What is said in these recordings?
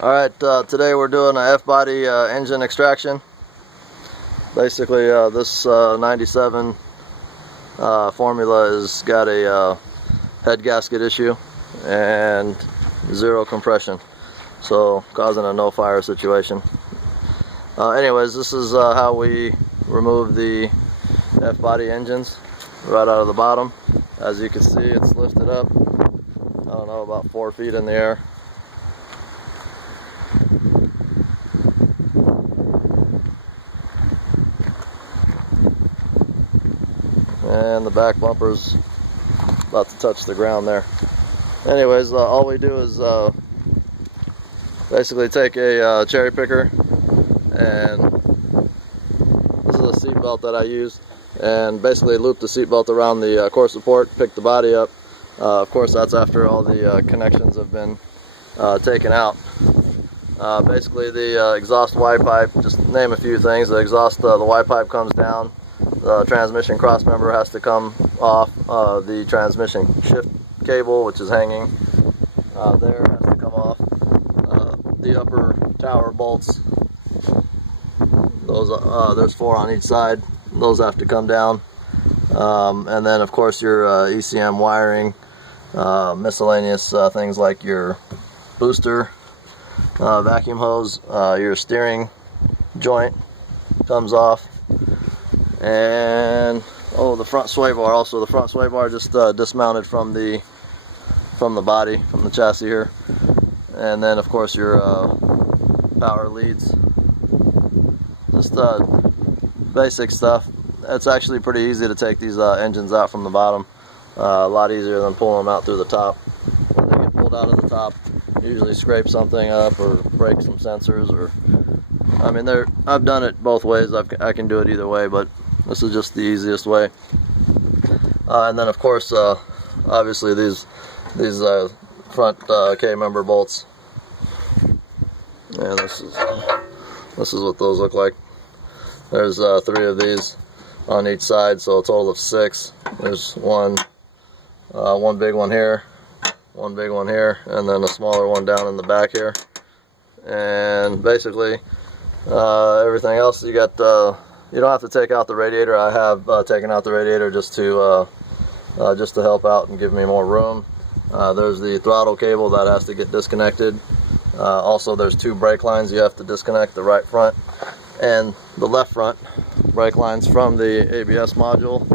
Alright, today we're doing a F-body engine extraction. Basically, this 97 formula has got a head gasket issue and zero compression, so causing a no fire situation. Anyways, this is how we remove the F-body engines right out of the bottom. As you can see, it's lifted up, I don't know, about 4 feet in the air. And the back bumper's about to touch the ground there. Anyways, all we do is basically take a cherry picker, and this is a seat belt that I use, and basically loop the seat belt around the core support, pick the body up. Of course, that's after all the connections have been taken out. Basically, the exhaust Y pipe, just name a few things. The exhaust, the Y pipe comes down. The transmission cross member has to come off. The transmission shift cable, which is hanging there, has to come off. The upper tower bolts, those there's 4 on each side. Those have to come down. And then, of course, your ECM wiring, miscellaneous things like your booster, vacuum hose, your steering joint comes off. And the front sway bar also. The front sway bar just dismounted from the body, from the chassis here. And then, of course, your power leads. Just basic stuff. It's actually pretty easy to take these engines out from the bottom. A lot easier than pulling them out through the top. When they get pulled out of the top, usually scrape something up or break some sensors, or I mean, I've done it both ways. I can do it either way, but this is just the easiest way. And then, of course, obviously these front K-member bolts. And this is what those look like. There's 3 of these on each side, so a total of 6. There's one big one here, one big one here, and then a smaller one down in the back here. And basically, everything else, you got. You don't have to take out the radiator. I have taken out the radiator just to help out and give me more room. There's the throttle cable that has to get disconnected. Also, there's 2 brake lines you have to disconnect, the right front and the left front brake lines from the ABS module,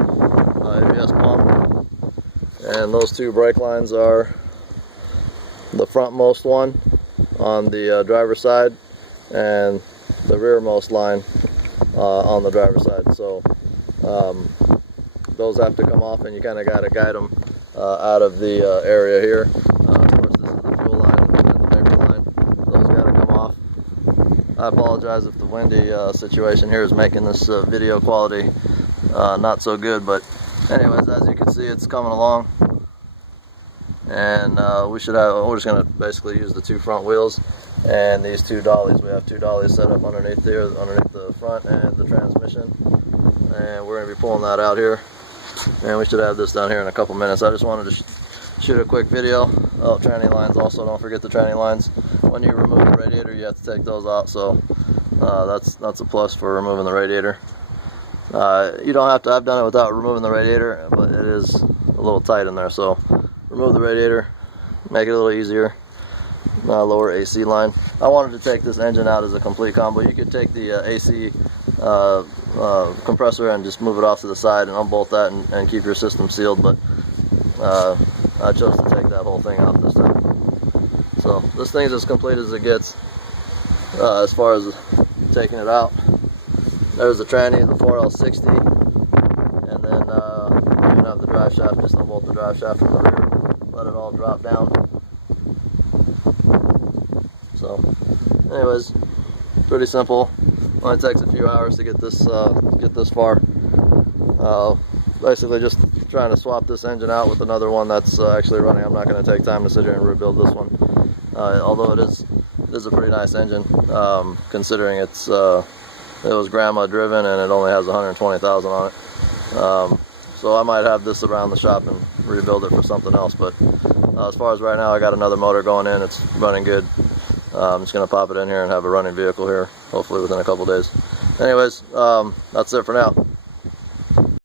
ABS pump. And those 2 brake lines are the frontmost one on the driver's side and the rearmost line on the driver's side. So those have to come off, and you kind of got to guide them out of the area here. Of course, this is the fuel line and the vapor line. Those got to come off. I apologize if the windy situation here is making this video quality not so good, but anyways, as you can see, it's coming along. And we're just going to basically use the 2 front wheels and these 2 dollies. We have 2 dollies set up underneath here, underneath the front and the transmission, and we're going to be pulling that out here, and we should have this down here in a couple minutes. I just wanted to shoot a quick video. Oh, tranny lines also, don't forget the tranny lines. When you remove the radiator, you have to take those out, so that's a plus for removing the radiator. You don't have to. I've done it without removing the radiator, but it is a little tight in there, so remove the radiator, make it a little easier. Lower AC line. I wanted to take this engine out as a complete combo. You could take the AC compressor and just move it off to the side and unbolt that and keep your system sealed, but I chose to take that whole thing off this time. So this thing's as complete as it gets as far as taking it out. There's the tranny, the 4L60, and then you can have the drive shaft. Just unbolt the drive shaft from the rear, let it all drop down. So, anyways, pretty simple. Only takes a few hours to get this far. Basically, just trying to swap this engine out with another one that's actually running. I'm not going to take time to sit here and rebuild this one, although it is a pretty nice engine, considering it was grandma driven and it only has 120,000 on it. So I might have this around the shop and rebuild it for something else. But as far as right now, I got another motor going in. It's running good. I'm just going to pop it in here and have a running vehicle here, hopefully within a couple days. Anyways, that's it for now.